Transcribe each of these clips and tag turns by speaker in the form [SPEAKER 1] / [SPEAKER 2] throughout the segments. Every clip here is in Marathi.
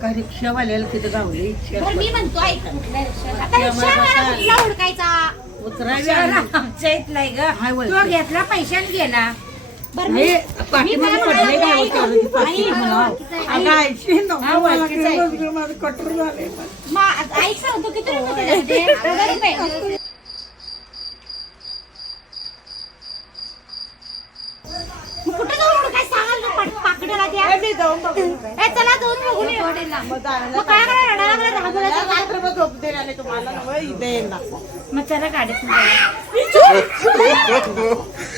[SPEAKER 1] का रिक्षावाल्याला तिथं गावले
[SPEAKER 2] बरं मी म्हणतो ऐक कुठल्या रिक्षाला? आता रिक्षावाला कुठला हुडकायचा
[SPEAKER 1] उतरायला
[SPEAKER 3] आमच्या इथला आहे ग
[SPEAKER 1] हाय वय.
[SPEAKER 3] तो घेतला पैशाने गेला
[SPEAKER 2] बरं मी मी काय म्हणाले, ऐक, ऐक, ऐक. मा- ऐक सांगतो किती? हजार रुपये. मग कुठं जाऊन हुडकाय सांगाल ना पाट- पाकड्याला त्या?
[SPEAKER 3] मी जाऊन बघून काय.
[SPEAKER 2] ए, चला जाऊन बघून येऊ. मग काय करा रडायला लागला दहा मुलाचा काय?
[SPEAKER 3] रात्रभर झोप दे आले तुम्हाला ना, वय इथे ये ना. मग चला गाडीत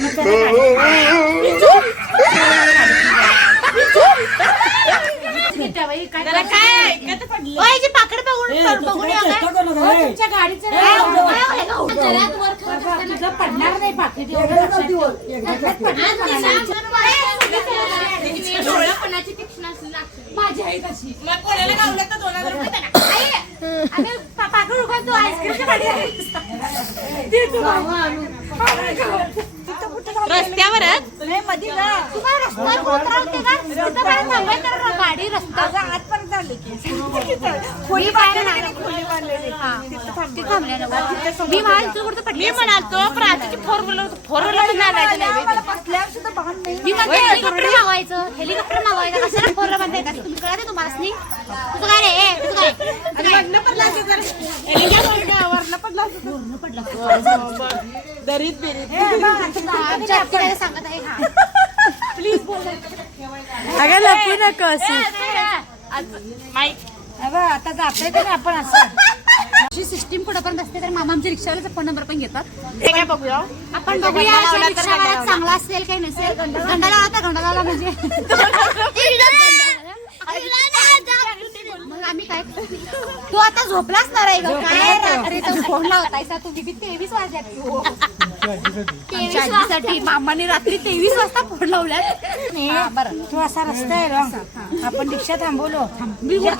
[SPEAKER 3] मग चला
[SPEAKER 2] जरा काय ओ, याची पाकड बघून बघून येऊ काय?
[SPEAKER 3] तुमच्या गाडीचं
[SPEAKER 2] ए,
[SPEAKER 3] नाव
[SPEAKER 2] ओ, हे का उठं? जरा वर कर.
[SPEAKER 3] बाबा, तुझं पडणार नाही पाकिट एवढं लक्षात ठेव.
[SPEAKER 2] आज मी सांग. ए, डोळेपणाची तीक्ष्ण असली लागते. माझी आई तशी. आई, आम्ही पा- पाकड उघडतो, आईस्क्रीमच्या गाडीत. रस्त्यावरच
[SPEAKER 3] नाही, मधी.
[SPEAKER 2] तुम्हाला रस्त्यावर उतरवते का? तिथं काय थांबायचं तर गाडी रस्ता.
[SPEAKER 3] अगं, आतपर्यंत आली की.
[SPEAKER 2] खोली बांधलेली खोली बांधलेली ती थांबल्या मी म्हणाल कुठं पडली मी म्हणालतो प्राचीची फोर व्हीलर फोर व्हीलर
[SPEAKER 3] आम्हाला बसल्यावर सुद्धा भान नाही.
[SPEAKER 2] मी म्हणते हेलिकॉप्टर मागवायचं. हेलिकॉप्टर मागवायचं. कशाला फोर बांधाय का तुम्ही कळते तुम्हाला नाही तुझं काय रे? ए, तुझं काय? तुझं काय? वरनं पडलं.
[SPEAKER 3] दरीत बिरीत.
[SPEAKER 2] आमच्या आत्तीला सांगत आहे हा.
[SPEAKER 4] अगं लपू नको असं.
[SPEAKER 3] अगं, आता जातोय का आपण असं?
[SPEAKER 2] अशी सिस्टीम पुढे पण बसते तर मामा आमच्या रिक्षावाल्याचा फोन नंबर पण घेतात.
[SPEAKER 3] ते काय बघूया.
[SPEAKER 2] आपण बघूया अशा रिक्षावाला चांगला असेल काही नसेल? गंडाला आता गंडाला म्हणजे. आम्ही काय तू आता झोपलाच ना रे ग? काय रात्रीचा फोन लावतायसा तू किती तेवीस वाजल्यात वाजता. मामाने रात्री तेवीस वाजता फोन लावल्यात हा, बरं.
[SPEAKER 3] तू असा रस्ता आहे आपण रिक्षा थांबवलो.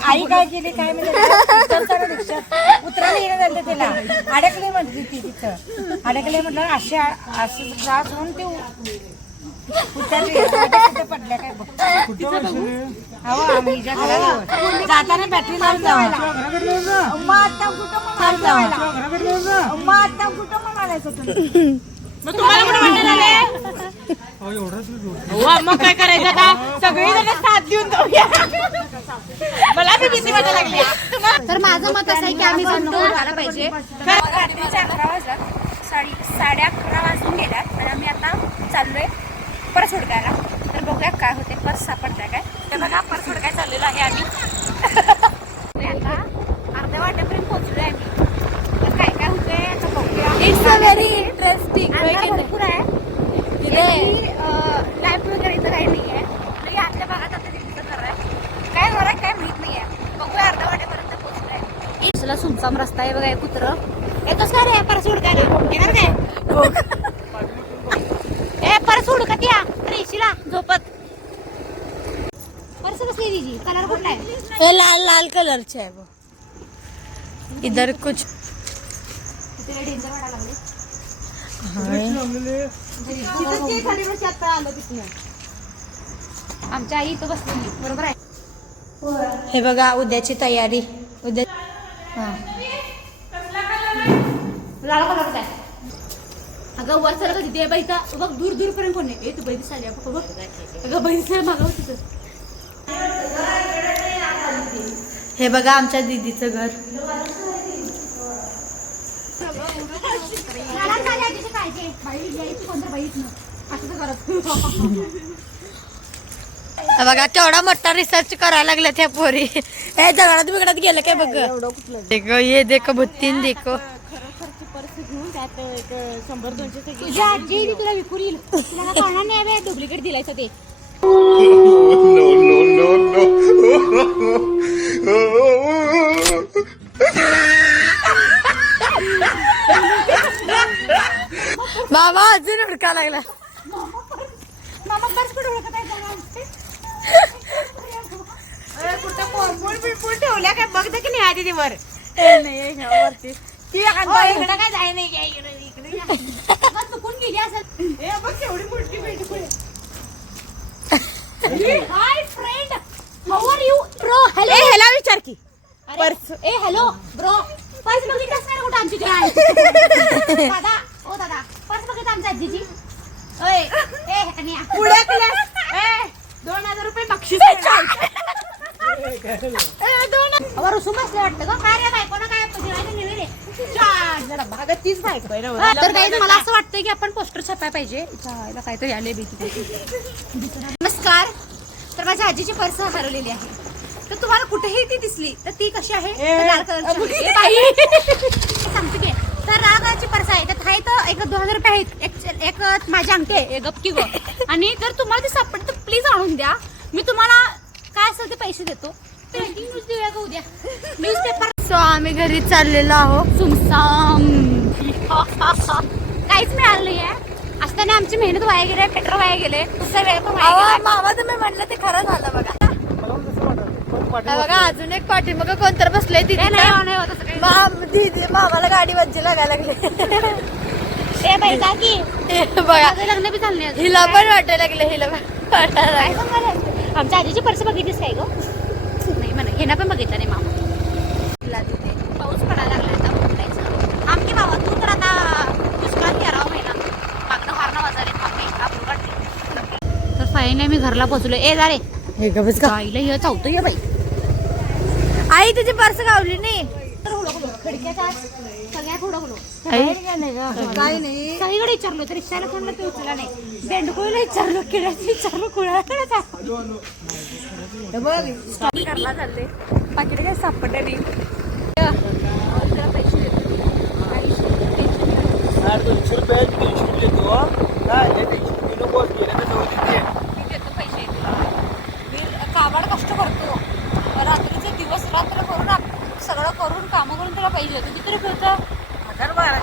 [SPEAKER 3] आई काय केली काय म्हणजे रिक्षात उतरायला येणं झालं तिला. अडकले म्हणते ती तिथं. अडकले म्हटलं असे असं त्रास होऊन ते उ- उतरली. कुठे पडल्या काय बघ. घराजवळ. जाताना बॅटरी लावून मग तुम्ही?
[SPEAKER 5] मग काय करायचं आता? सगळी जण साथ देऊन जाऊया. मला बी भीती वाटायला लागली.
[SPEAKER 2] तर माझं मत असं आहे की आम्ही उठायला पाहिजे.
[SPEAKER 4] रात्रीचे अकरा साडी साडे अकरा वाजून गेल्यात आणि आम्ही आता चाललोय परस हुडकायला तर बघूया काय होते पर्स सापडताय काय. ते बघा पर्स हुडकाय चाललेलो आहे आम्ही. आता अर्ध्या वाटेपर्यंत पोहोचलोय आम्ही. तर काय काय आता बघूया.
[SPEAKER 2] इट्स अ व्हेरी इंटरेस्टिंग
[SPEAKER 4] भरपूर आहे. लाईफ वगैरे इथं काही नाही आहे म्हणजे आतल्या भागात आता तिथं घर आहे काय आहे काय माहीत नाही आहे बघूया अर्ध्या वाटेपर्यंत पोहोचलोय.
[SPEAKER 2] इट्सला सुमसाम रस्ता आहे बघा हे कुत्र. येतोस का रे परस हुडकायला येणार काय ए परस हुडकत या रेशीला झोपत. परस कसली आहे तिची कलर कुठला आहे?
[SPEAKER 4] हे लाल लाल कलरचे आहे वो इधर कुछ
[SPEAKER 2] तिथे डेंजर वाटायला लागले. आमच्या आई इथं बसलेली. बरोबर आहे?
[SPEAKER 4] हे बघा उद्याची तयारी. उद्या हा.
[SPEAKER 2] लाल कलरचा आहे? अगं वर चला का तिथे. बाई बघ दूर दूर पर्यंत कोण ए तू बाई दिसायला बघ बघ अगं बाई दिसायला मागव तिथं
[SPEAKER 4] हे बघा आमच्या दीदीचं घर. हे बघा केवढा मोठा रिसर्च करायला लागल्या त्या पोरी. हे दगडात बिगडात गेलं काय बघ देखो ये देखो भुत्तीन देखो.
[SPEAKER 2] तुझ्या आजी आहे ती तुला विकून येईल काय कळणार नाही बे डुप्लिकेट दिलायचं ते
[SPEAKER 4] बाबा अजून हुडका लागला.
[SPEAKER 2] मामा पर्स कुठे ओळखत आहे?
[SPEAKER 5] कुठं ठेवल्या काय? बघ की नाही आधी ती वर
[SPEAKER 2] ती आता इकडं काय जाय नाही इकडं इकडे चुकून गेली असेल.
[SPEAKER 5] हे बघ केवढी मोठी पुढे
[SPEAKER 2] hi friend how are you bro
[SPEAKER 5] A,
[SPEAKER 2] hello
[SPEAKER 5] ह्याला विचार की.
[SPEAKER 2] पर्स. ए हॅलो ब्रो पर्स बघितलंस नाही कुठं आमची काय दादा ओ दादा. पर्स बघितलं आमच्या आजीची? ओय ए कन्या
[SPEAKER 5] पुढे ए दोन हजार रुपये बक्षीस
[SPEAKER 2] रुसून बसले वाटतं का काय रे बायकोनं काय जेवायला नेले रे चार जरा बा-
[SPEAKER 5] अगं तीच बायको आहे ना
[SPEAKER 2] तर काही मला असं वाटतं की आपण पोस्टर छापायला पाहिजे. काय तर आले नमस्कार. तर माझ्या आजीची पर्स हरवलेली आहे. तर तुम्हाला कुठेही ती दिसली तर ती कशी आहे? तर लाल कलरची आहे. ए, बाई. सांगते की तर लाल कलरची पर्स आहे. त्यात आहे तर एक दोन हजार रुपये आहेत. एक माझी अंगठी आहे. एक गपकी गो. आणि तर तुम्हाला ती सापडली तर प्लीज आणून द्या. मी तुम्हाला काय असेल ते पैसे देतो. पेंटिंग न्यूज देऊया का उद्या? न्यूजपेपर सो आम्ही घरी चाललेलो आहो सुमसाम काहीच मिळालं नाही आहे असताना आमची मेहनत वाया गेली पेट्रोल वाया गेले दुसरा वेळ पण वाया गेला.
[SPEAKER 3] मामा तुम्ही म्हणलं ते खरं झालं बघा हा बघा अजून एक पाठी मग कोणतर बसलंय
[SPEAKER 2] ए, नाही हो, नाही हो, तसं काही नाही.
[SPEAKER 3] माम दीदी मामाला गाडी वज्जे लागायला लागले
[SPEAKER 2] ए, बाई, जा की.
[SPEAKER 3] बघा
[SPEAKER 2] माझं लग्न बी झालं नाही अजून.
[SPEAKER 3] हिला पण वाटायला लागले हिला पण वाटायला
[SPEAKER 2] काय
[SPEAKER 3] लागलं.
[SPEAKER 2] सांगायला? आमच्या आजीची पर्स बघितलीस काय ग नाही म्हणा ना पण बघितलं नाही मामा तिथे पडायला लागला आता उठायचं आमची बाबा तू तर आता दुष्काळात तेरावा महिना मागणं मारणं वाजाले थांबे आपण काढते. तर फायनली मी घरला पोहोचलो ए जा रे.
[SPEAKER 3] हे?
[SPEAKER 2] गाईला हे चावतो ये बाई.
[SPEAKER 3] आई तुझी पर्स गावली नाही
[SPEAKER 2] खिडक्याच्या हुडकलो
[SPEAKER 3] नाही.
[SPEAKER 2] सगळीकडे विचारलो तर रिक्षाला कोणला ते उचला नाही. बेंडकोळीला विचारलो किड्यात विचारलो
[SPEAKER 4] करला काही सापडले नाही.
[SPEAKER 6] दोनशे रुपये टेन्शन घेतो काय टेन्शन घेऊ नको गेलं तर जाऊ दे
[SPEAKER 4] मी देतो पैसे. मी काबाड कष्ट करतो. रात्रीचे दिवस रात्र करून सगळं करून कामं करून त्याला पैसे देतो. किती रुपये होतं?
[SPEAKER 3] हजार बाराशे